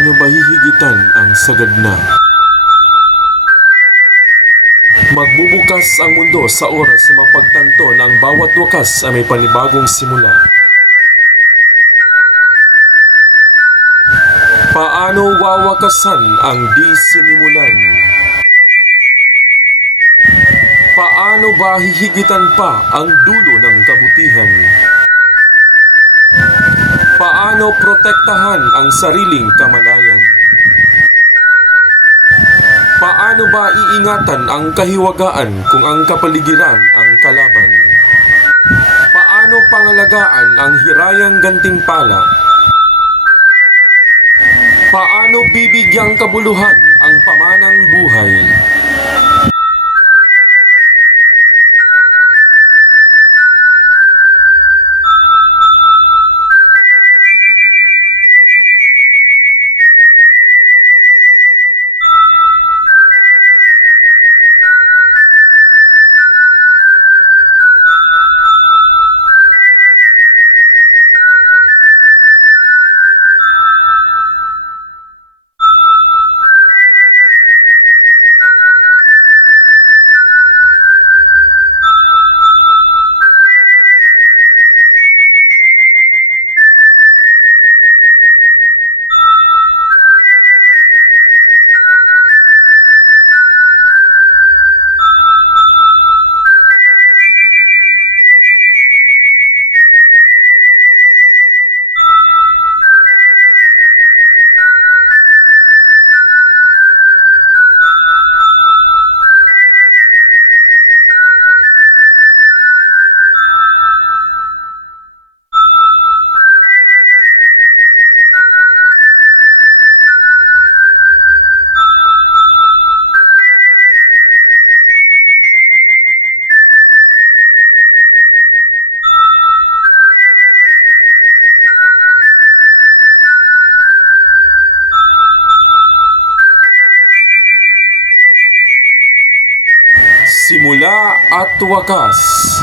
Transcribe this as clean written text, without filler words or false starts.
Paano ba hihigitan ang sagad na? Magbubukas ang mundo sa oras na mapagtanto na ang bawat wakas ay may panibagong simula. Paano wawakasan ang di sinimulan? Paano ba hihigitan pa ang dulo ng kabutihan? Paano protektahan ang sariling kamalayan? Paano ba iingatan ang kahiwagaan kung ang kapaligiran ang kalaban? Paano pangalagaan ang hirayang gantimpala? Paano bibigyang kabuluhan ang pamanang buhay? Simula at wakas.